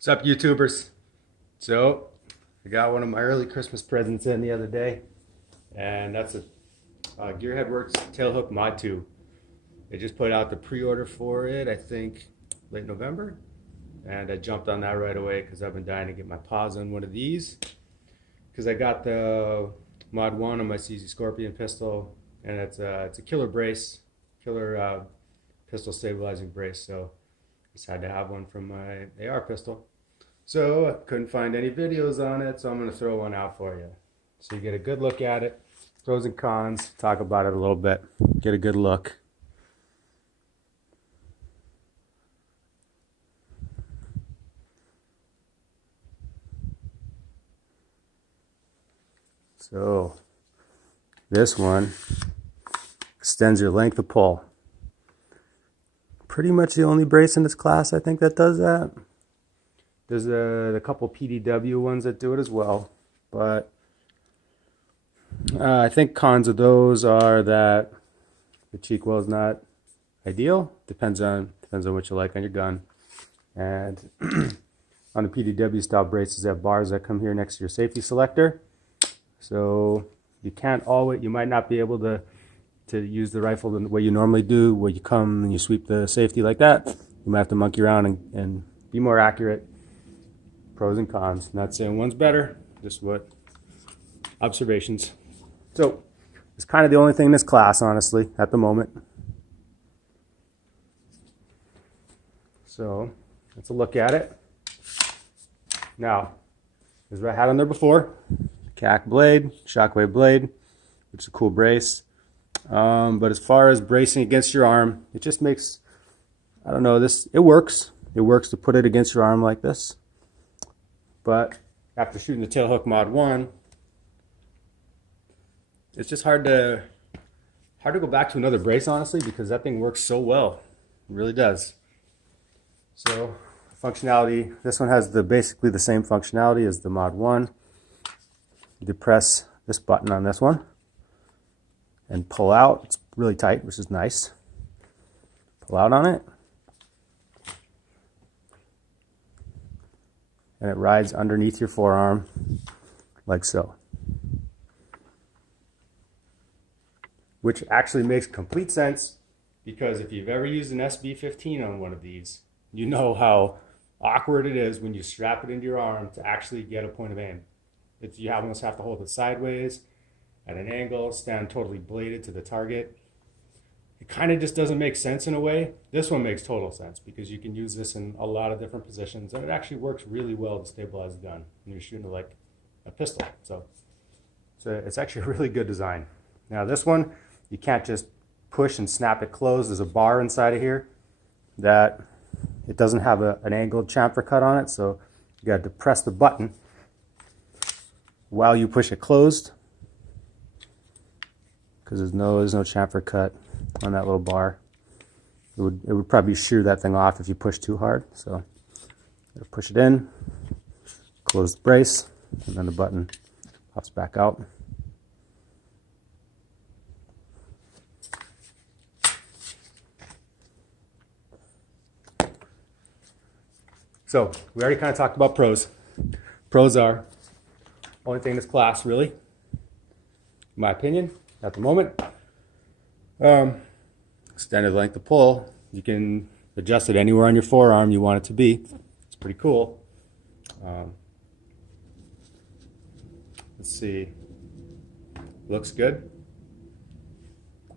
What's up, YouTubers? So, I got one of my early Christmas presents in the other day, and that's a Gearheadworks Tailhook Mod 2. They just put out the pre-order for it, I think, late November, and I jumped on that right away because I've been dying to get my paws on one of these. Because I got the Mod 1 on my CZ Scorpion pistol, and it's a killer brace, killer pistol stabilizing brace, so I decided to have one from my AR pistol. So I couldn't find any videos on it, so I'm going to throw one out for you. So you get a good look at it, pros and cons, talk about it a little bit, get a good look. So this one extends your length of pull. Pretty much the only brace in this class, I think, that does that. There's a couple PDW ones that do it as well, but I think cons of those are that the cheek well is not ideal. Depends on what you like on your gun. And on the PDW style braces, they have bars that come here next to your safety selector. So you might not be able to use the rifle the way you normally do, where you come and you sweep the safety like that. You might have to monkey around and be more accurate. Pros and cons. Not saying one's better, just what observations. So it's kind of the only thing in this class, honestly, at the moment. So let's look at it. Now, as I had on there before, CAC blade, shockwave blade, which is a cool brace. But as far as bracing against your arm, it just makes, I don't know, it works. It works to put it against your arm like this. But after shooting the Tailhook Mod 1, it's just hard to go back to another brace, honestly, because that thing works so well. It really does. So functionality, this one has basically the same functionality as the Mod 1. You depress this button on this one and pull out. It's really tight, which is nice. Pull out on it. And it rides underneath your forearm like so. Which actually makes complete sense, because if you've ever used an SB-15 on one of these, you know how awkward it is when you strap it into your arm to actually get a point of aim. You almost have to hold it sideways at an angle, stand totally bladed to the target. It kind of just doesn't make sense in a way. This one makes total sense because you can use this in a lot of different positions, and it actually works really well to stabilize the gun when you're shooting like a pistol. So it's actually a really good design. Now this one, you can't just push and snap it closed. There's a bar inside of here that it doesn't have an angled chamfer cut on it, so you got to press the button while you push it closed, because there's no chamfer cut on that little bar. It would probably shear that thing off if you push too hard. So push it in, close the brace, and then the button pops back out. So we already kind of talked about pros. Pros are only thing in this class, really, in my opinion, at the moment. Extended length of pull. You can adjust it anywhere on your forearm you want it to be. It's pretty cool. Let's see. Looks good.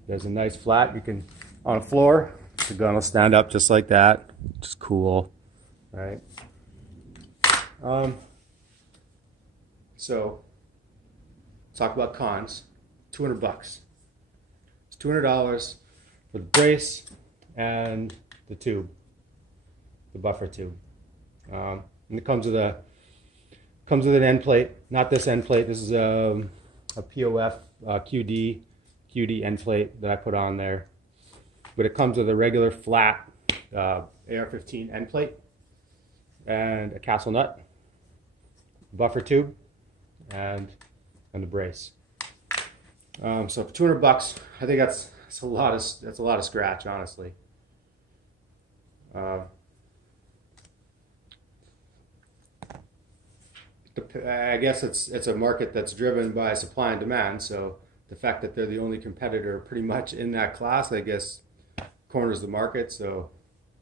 There's a nice flat. You can, on a floor, the gun will stand up just like that. Just cool. Right. So, talk about cons. $200. It's $200 for the brace and the tube, the buffer tube. And it comes with an end plate. Not this end plate. This is a POF QD end plate that I put on there. But it comes with a regular flat AR-15 end plate and a castle nut, buffer tube, and the brace. So for $200, I think that's a lot of scratch, honestly. I guess it's a market that's driven by supply and demand. So the fact that they're the only competitor pretty much in that class, I guess, corners the market. So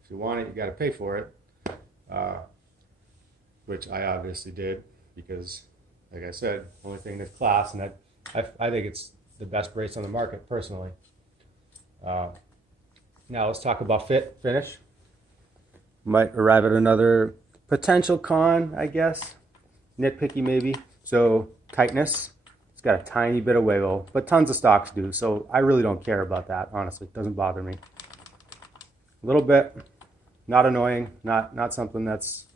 if you want it, you got to pay for it, which I obviously did because, like I said, only thing in this class, and I think it's the best brace on the market personally. Now let's talk about finish. Might arrive at another potential con, I guess. Nitpicky maybe. So tightness. It's got a tiny bit of wiggle, but tons of stocks do. So I really don't care about that. Honestly, it doesn't bother me. A little bit, not annoying, not something that's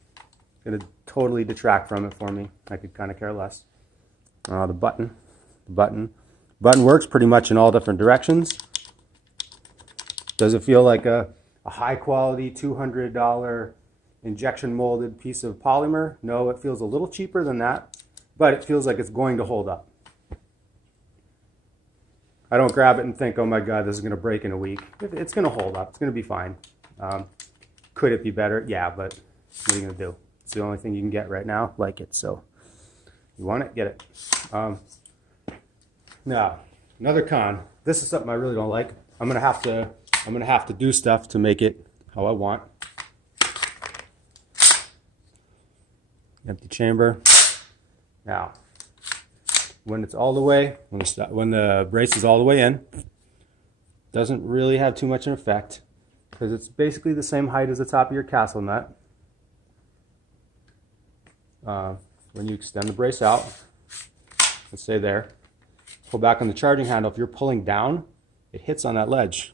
gonna totally detract from it for me. I could kind of care less. The button works pretty much in all different directions. Does it feel like a high quality $200 injection molded piece of polymer? No, it feels a little cheaper than that, but it feels like it's going to hold up. I don't grab it and think, oh my God, this is going to break in a week. It's going to hold up. It's going to be fine. Could it be better? Yeah, but what are you going to do? It's the only thing you can get right now like it. So you want it, get it. Now, another con. This is something I really don't like. I'm gonna have to do stuff to make it how I want. Empty chamber. Now, when it's all the way, when the brace is all the way in, doesn't really have too much an effect because it's basically the same height as the top of your castle nut. When you extend the brace out, let's say there, pull back on the charging handle. If you're pulling down, it hits on that ledge.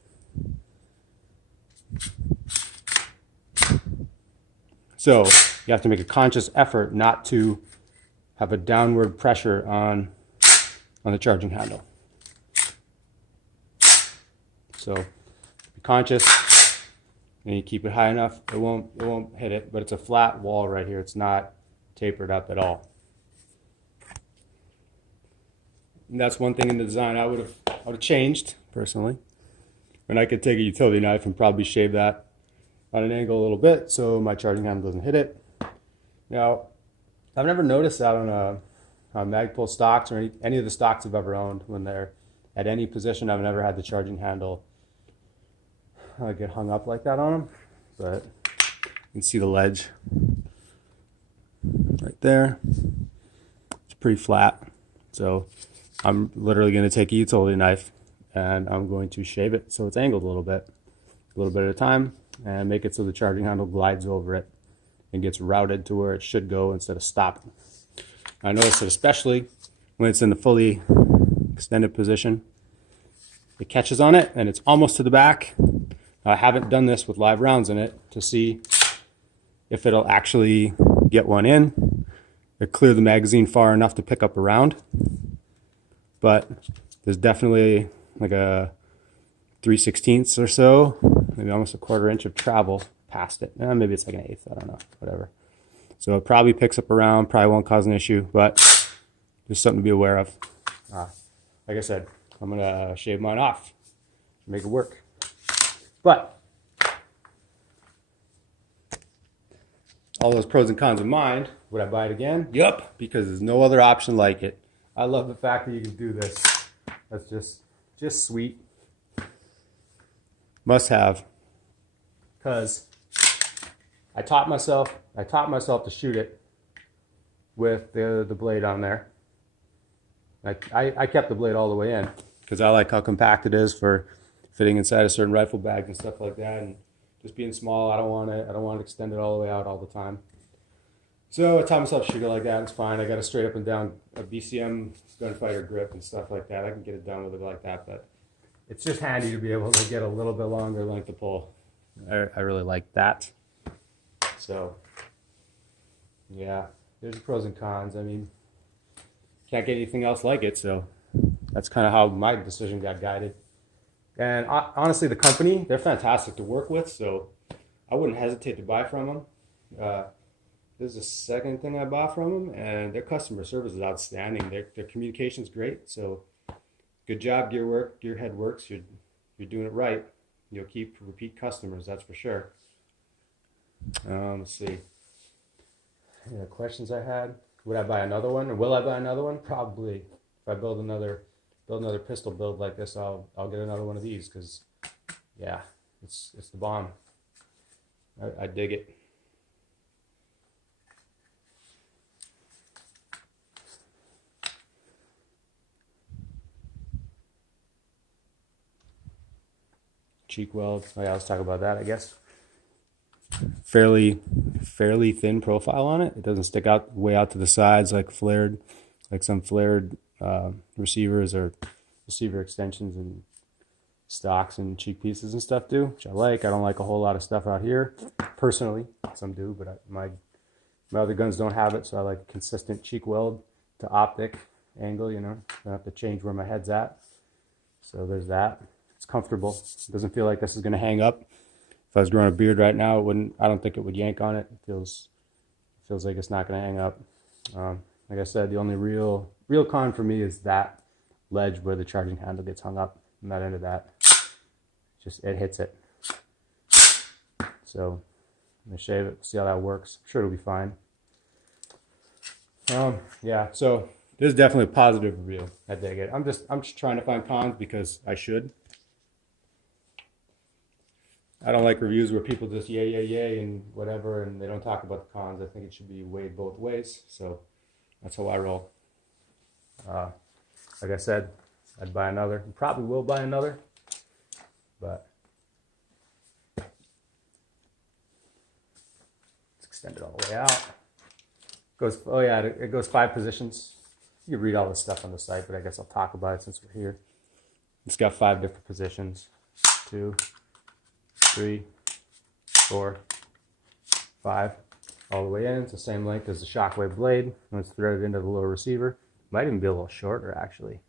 So you have to make a conscious effort not to have a downward pressure on the charging handle. So be conscious, and you keep it high enough. It won't hit it, but it's a flat wall right here. It's not tapered up at all. And that's one thing in the design I would have changed personally. And I could take a utility knife and probably shave that on an angle a little bit so my charging handle doesn't hit it. Now, I've never noticed that on Magpul stocks or any of the stocks I've ever owned. When they're at any position, I've never had the charging handle get hung up like that on them. But you can see the ledge right there. It's pretty flat. So I'm literally going to take a utility knife and I'm going to shave it so it's angled a little bit at a time, and make it so the charging handle glides over it and gets routed to where it should go instead of stopping. I notice that especially when it's in the fully extended position, it catches on it and it's almost to the back. I haven't done this with live rounds in it to see if it'll actually get one in or clear the magazine far enough to pick up a round. But there's definitely like a 3/16 or so, maybe almost a 1/4 inch of travel past it. Maybe it's like an 1/8, I don't know, whatever. So it probably picks up around, probably won't cause an issue, but just something to be aware of. Like I said, I'm gonna shave mine off, make it work. But all those pros and cons in mind, would I buy it again? Yup, because there's no other option like it. I love the fact that you can do this. That's just sweet. Must have. Because I taught myself to shoot it with the blade on there. I kept the blade all the way in because I like how compact it is for fitting inside a certain rifle bag and stuff like that. And just being small, I don't want to extend it all the way out all the time. So I taught myself to shoot it like that. It's fine. I got a straight up and down a BCM gunfighter grip and stuff like that. I can get it done with it like that, but it's just handy to be able to get a little bit longer length of pull. I really like that. So yeah, there's the pros and cons. I mean, can't get anything else like it. So that's kind of how my decision got guided. And honestly, the company, they're fantastic to work with. So I wouldn't hesitate to buy from them. This is the second thing I bought from them, and their customer service is outstanding. Their communication's great. So good job, Gearheadworks. You're doing it right. You'll keep repeat customers, that's for sure. Let's see. Any other questions I had? Would I buy another one, or will I buy another one? Probably. If I build another pistol build like this, I'll get another one of these, because yeah, it's the bomb. I dig it. Cheek weld. Oh yeah, let's talk about that, I guess. Fairly thin profile on it. It doesn't stick out way out to the sides like some flared receivers or receiver extensions and stocks and cheek pieces and stuff do, which I like. I don't like a whole lot of stuff out here personally. Some do, but my other guns don't have it, so I like a consistent cheek weld to optic angle. You know, I don't have to change where my head's at. So there's that. It's comfortable. It doesn't feel like this is going to hang up. If I was growing a beard right now, it wouldn't. I don't think it would yank on it. It feels like it's not going to hang up. Like I said, the only real con for me is that ledge where the charging handle gets hung up. I'm not into that. Just it hits it. So I'm gonna shave it. See how that works. I'm sure it'll be fine. Yeah. So this is definitely a positive review. I dig it. I'm just trying to find cons because I should. I don't like reviews where people just yay and whatever, and they don't talk about the cons. I think it should be weighed both ways. So that's how I roll. Like I said, I'd buy another. Probably will buy another, but let's extend it all the way out. It goes 5 positions. You can read all this stuff on the site, but I guess I'll talk about it since we're here. It's got 5 different positions. 2, 3, 4, 5, all the way in. It's the same length as the Shockwave blade when it's threaded into the little receiver. Might even be a little shorter actually.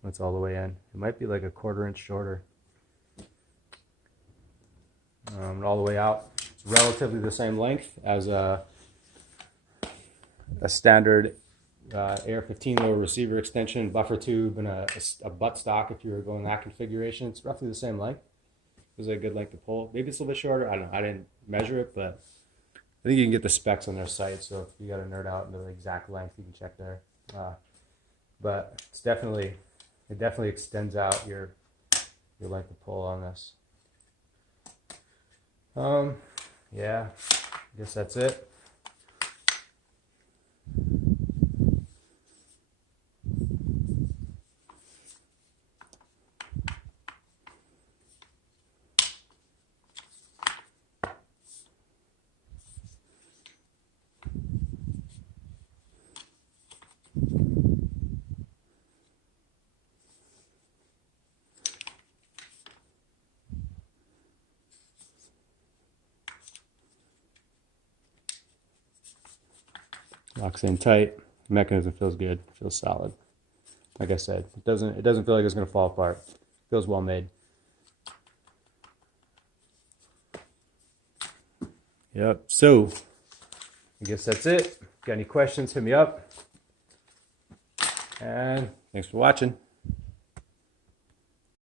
When it's all the way in. It might be like a 1/4 inch shorter. All the way out. It's relatively the same length as a standard AR-15 little receiver extension, buffer tube, and a buttstock if you were going that configuration. It's roughly the same length. Is it a good length to pull? Maybe it's a little bit shorter. I don't know. I didn't measure it, but I think you can get the specs on their site. So if you got to nerd out into the exact length, you can check there. But it definitely extends out your length of pull on this. Yeah, I guess that's it. Locks in tight. Mechanism feels good. Feels solid. Like I said, it doesn't feel like it's going to fall apart. Feels well made. Yep. So I guess that's it. Got any questions? Hit me up. And thanks for watching.